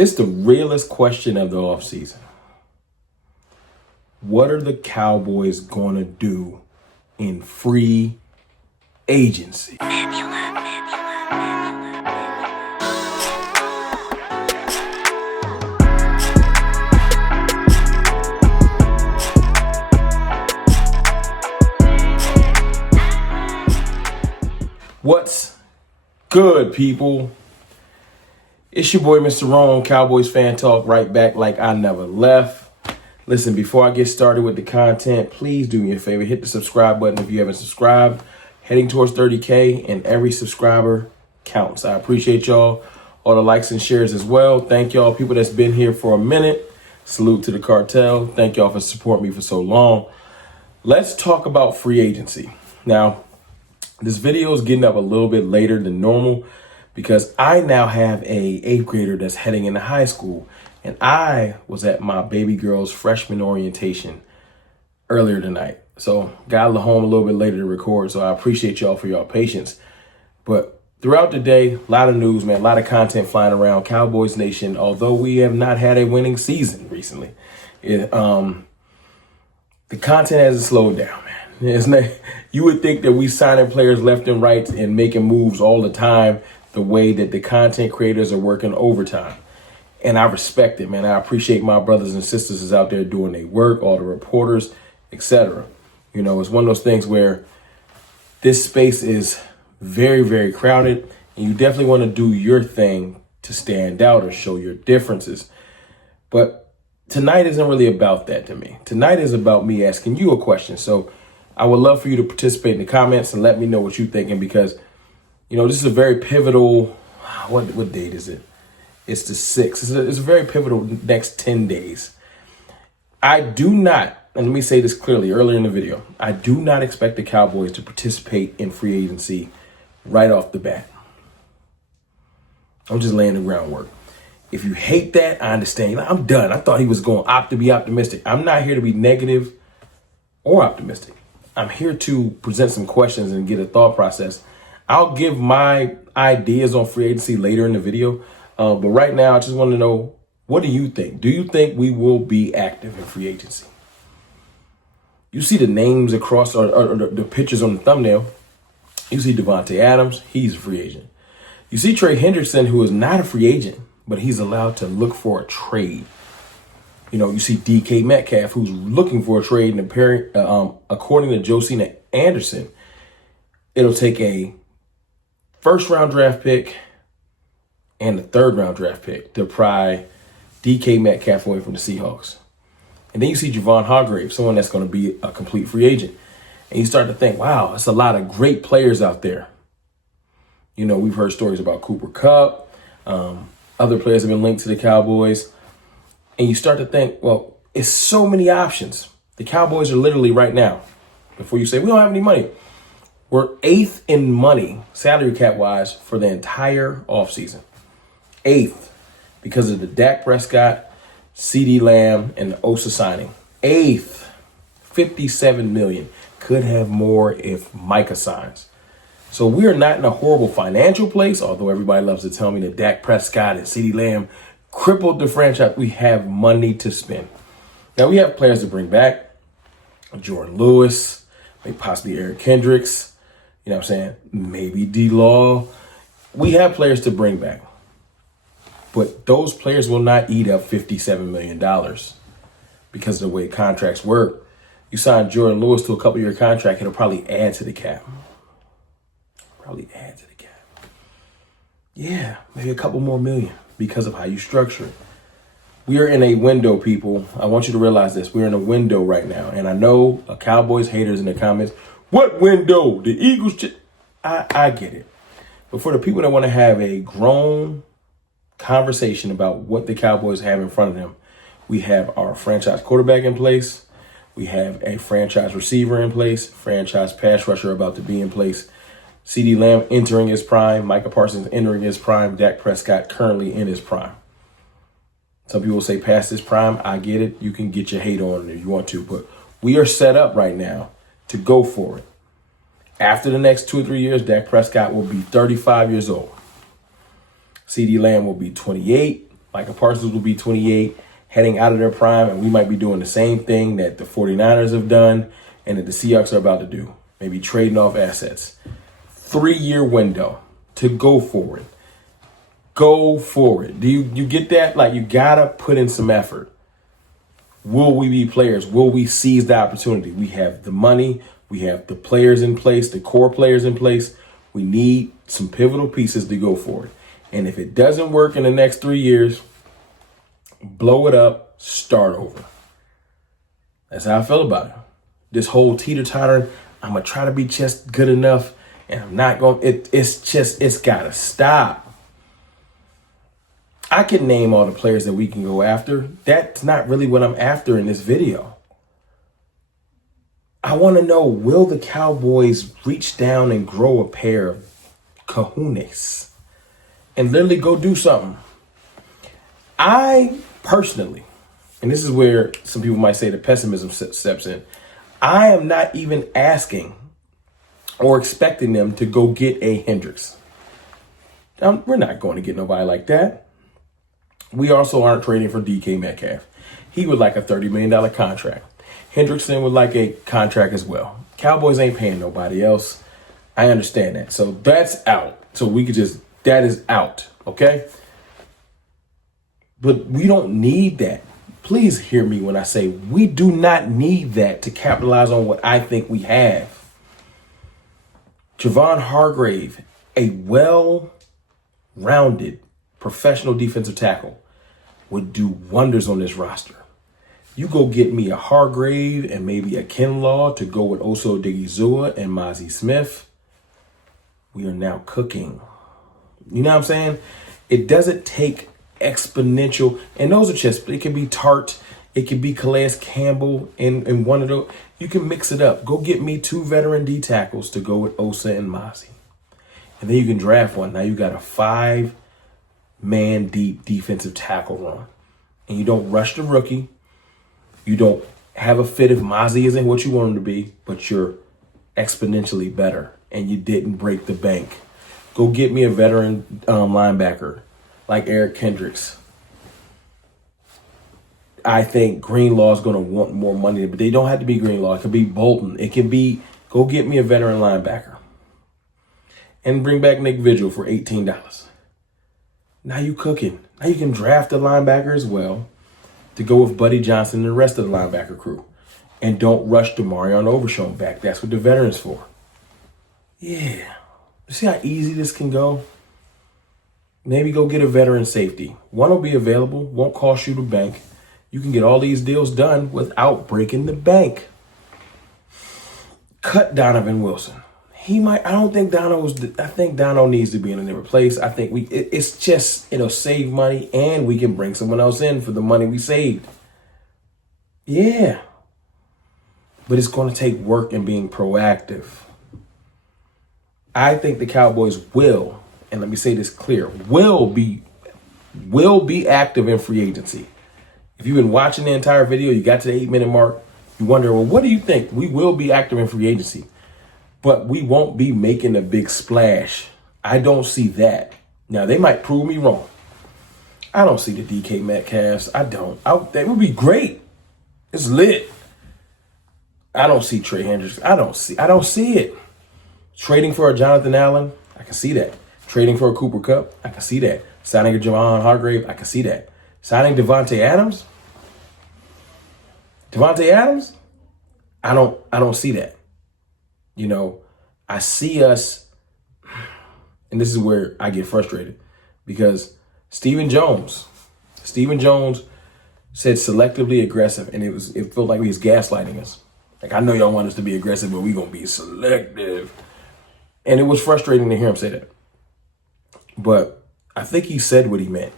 It's the realest question of the offseason. What are the Cowboys going to do in free agency? What's good, people? It's your boy, Mr. Rome, Cowboys Fan Talk, right back like I never left. Listen, before I get started with the content, please do me a favor. Hit the subscribe button if you haven't subscribed. Heading towards 30K, and every subscriber counts. I appreciate y'all. All the likes and shares as well. Thank y'all, people that's been here for a minute. Salute to the cartel. Thank y'all for supporting me for so long. Let's talk about free agency. Now, this video is getting up a little bit later than normal because I now have a 8th grader that's heading into high school, and I was at my baby girl's freshman orientation earlier tonight. So got home a little bit later to record, so I appreciate y'all for y'all patience. But throughout the day, a lot of news, man, a lot of content flying around Cowboys Nation, although we have not had a winning season recently. The content hasn't slowed down, man. It's not, you would think that we signing players left and right and making moves all the time the way that the content creators are working overtime. And I respect it, man. I appreciate my brothers and sisters is out there doing their work, all the reporters, etc. You know, it's one of those things where this space is very, very crowded, and you definitely want to do your thing to stand out or show your differences. But tonight isn't really about that to me. Tonight is about me asking you a question. So I would love for you to participate in the comments and let me know what you're thinking, because, you know, this is a very pivotal, what date is it? It's the 6th. It's a very pivotal next 10 days. I do not, and let me say this clearly earlier in the video, I do not expect the Cowboys to participate in free agency right off the bat. I'm just laying the groundwork. If you hate that, I understand. I'm done. I thought he was going to be optimistic. I'm not here to be negative or optimistic. I'm here to present some questions and get a thought process. I'll give my ideas on free agency later in the video. But right now, I just want to know, what do you think? Do you think we will be active in free agency? You see the names across or the pictures on the thumbnail. You see Devontae Adams. He's a free agent. You see Trey Hendrickson, who is not a free agent, but he's allowed to look for a trade. You know, you see DK Metcalf, who's looking for a trade, and according to Josina Anderson, it'll take a first-round draft pick and a third-round draft pick to pry DK Metcalf away from the Seahawks. And then you see Javon Hargrave, someone that's going to be a complete free agent. And you start to think, wow, that's a lot of great players out there. You know, we've heard stories about Cooper Kupp. Other players have been linked to the Cowboys. And you start to think, well, it's so many options. The Cowboys are literally right now, before you say, we don't have any money, we're 8th in money, salary cap-wise, for the entire offseason. 8th, because of the Dak Prescott, CeeDee Lamb, and the Osa signing. 8th, $57 million. Could have more if Micah signs. So we are not in a horrible financial place, although everybody loves to tell me that Dak Prescott and CeeDee Lamb crippled the franchise. We have money to spend. Now, we have players to bring back. Jordan Lewis, maybe possibly Eric Kendricks. You know what I'm saying? Maybe D-Law. We have players to bring back. But those players will not eat up $57 million because of the way contracts work. You sign Jordan Lewis to a couple-year contract, it'll probably add to the cap. Yeah, maybe a couple more million because of how you structure it. We are in a window, people. I want you to realize this. We're in a window right now. And I know Cowboys haters in the comments, what window? The Eagles? I get it. But for the people that want to have a grown conversation about what the Cowboys have in front of them, we have our franchise quarterback in place. We have a franchise receiver in place. Franchise pass rusher about to be in place. CeeDee Lamb entering his prime. Micah Parsons entering his prime. Dak Prescott currently in his prime. Some people say past his prime. I get it. You can get your hate on it if you want to. But we are set up right now to go for it. After the next 2 or 3 years, Dak Prescott will be 35 years old. CeeDee Lamb will be 28. Micah Parsons will be 28, heading out of their prime, and we might be doing the same thing that the 49ers have done and that the Seahawks are about to do. Maybe trading off assets. 3-year window to go for it. Go for it. Do you get that? Like, you gotta put in some effort. Will we be players? Will we seize the opportunity? We have the money. We have the players in place, the core players in place. We need some pivotal pieces to go for it. And if it doesn't work in the next 3 years, blow it up, start over. That's how I feel about it. This whole teeter-tottering, I'm going to try to be just good enough, and I'm not going to, it's got to stop. I can name all the players that we can go after. That's not really what I'm after in this video. I want to know, will the Cowboys reach down and grow a pair of cojones and literally go do something? I personally, and this is where some people might say the pessimism steps in, I am not even asking or expecting them to go get a Hendricks. We're not going to get nobody like that. We also aren't trading for DK Metcalf. He would like a $30 million contract. Hendrickson would like a contract as well. Cowboys ain't paying nobody else. I understand that. So that's out. So we could just, that is out. Okay? But we don't need that. Please hear me when I say we do not need that to capitalize on what I think we have. Javon Hargrave, a well-rounded professional defensive tackle, would do wonders on this roster. You go get me a Hargrave and maybe a Kinlaw to go with Oso Odigizua and Mozzie Smith. We are now cooking. You know what I'm saying? It doesn't take exponential, and those are just, it can be Tart, it can be Calais Campbell in one of those. You can mix it up. Go get me 2 veteran D tackles to go with Osa and Mozzie. And then you can draft one. Now you got a 5-man deep defensive tackle run. And you don't rush the rookie. You don't have a fit if Mozzie isn't what you want him to be, but you're exponentially better and you didn't break the bank. Go get me a veteran linebacker like Eric Kendricks. I think Greenlaw is going to want more money, but they don't have to be Greenlaw. It could be Bolton. It can be, go get me a veteran linebacker and bring back Nick Vigil for $18. Now you cooking. Now you can draft a linebacker as well to go with Buddy Johnson and the rest of the linebacker crew. And don't rush Demarion Overshown back. That's what the veteran's for. Yeah. You see how easy this can go? Maybe go get a veteran safety. One will be available, won't cost you the bank. You can get all these deals done without breaking the bank. Cut Donovan Wilson. I think Dono needs to be in a different place. I think it's just, it'll save money and we can bring someone else in for the money we saved. Yeah. But it's going to take work and being proactive. I think the Cowboys will, and let me say this clear, will be active in free agency. If you've been watching the entire video, you got to the 8-minute mark, you wonder, well, what do you think? We will be active in free agency, but we won't be making a big splash. I don't see that. Now, they might prove me wrong. I don't see the DK Metcalfs. I don't. That would be great. It's lit. I don't see Trey Hendricks. I don't see it. Trading for a Jonathan Allen, I can see that. Trading for a Cooper Kupp, I can see that. Signing a Javon Hargrave, I can see that. Signing Devontae Adams, I don't see that. You know, I see us, and this is where I get frustrated because Stephen Jones said selectively aggressive, and it felt like he was gaslighting us. Like, I know y'all want us to be aggressive, but we're going to be selective. And it was frustrating to hear him say that. But I think he said what he meant.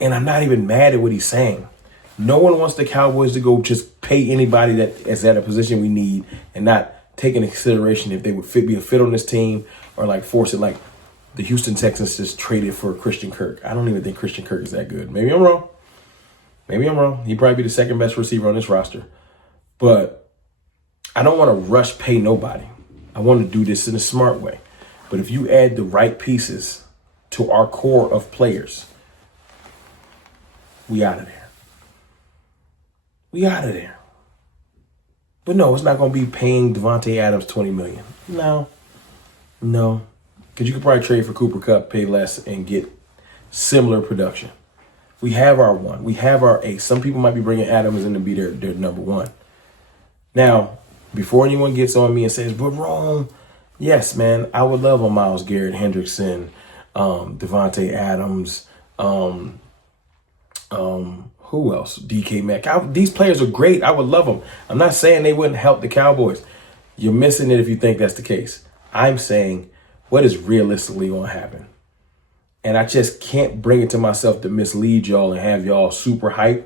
And I'm not even mad at what he's saying. No one wants the Cowboys to go just pay anybody that is at a position we need and not take into consideration if they would be a fit on this team or like force it like the Houston Texans just traded for Christian Kirk. I don't even think Christian Kirk is that good. Maybe I'm wrong. He'd probably be the second best receiver on this roster. But I don't want to rush pay nobody. I want to do this in a smart way. But if you add the right pieces to our core of players, we out of there. We out of there. But no, it's not going to be paying Devontae Adams $20 million. No. Because you could probably trade for Cooper Kupp, pay less, and get similar production. We have our one. We have our ace. Some people might be bringing Adams in to be their number one. Now, before anyone gets on me and says, but Rome, yes, man, I would love a Myles Garrett, Hendrickson, Devontae Adams, who else? DK Metcalf. These players are great. I would love them. I'm not saying they wouldn't help the Cowboys. You're missing it if you think that's the case. I'm saying what is realistically going to happen. And I just can't bring it to myself to mislead y'all and have y'all super hyped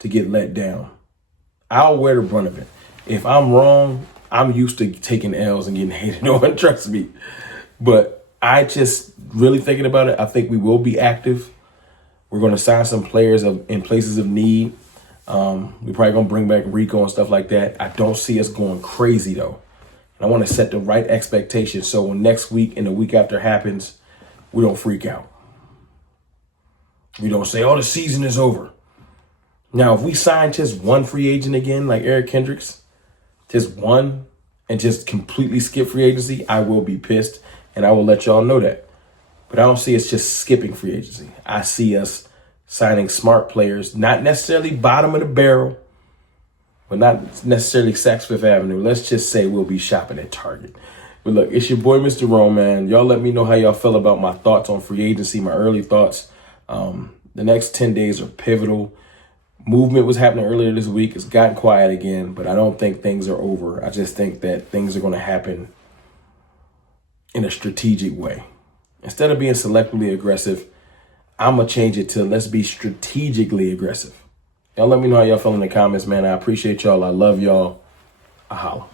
to get let down. I'll wear the brunt of it. If I'm wrong, I'm used to taking L's and getting hated on, trust me. But I just really thinking about it, I think we will be active. We're going to sign some players in places of need. We're probably going to bring back Rico and stuff like that. I don't see us going crazy, though. And I want to set the right expectations so when next week and the week after happens, we don't freak out. We don't say, oh, the season is over. Now, if we sign just one free agent again, like Eric Kendricks, just one, and just completely skip free agency, I will be pissed, and I will let y'all know that. But I don't see us just skipping free agency. I see us signing smart players, not necessarily bottom of the barrel, but not necessarily Saks Fifth Avenue. Let's just say we'll be shopping at Target. But look, it's your boy, Mr. Rome, man. Y'all let me know how y'all feel about my thoughts on free agency, my early thoughts. The next 10 days are pivotal. Movement was happening earlier this week. It's gotten quiet again, but I don't think things are over. I just think that things are going to happen in a strategic way. Instead of being selectively aggressive, I'm going to change it to let's be strategically aggressive. Y'all let me know how y'all feel in the comments, man. I appreciate y'all. I love y'all. I holla.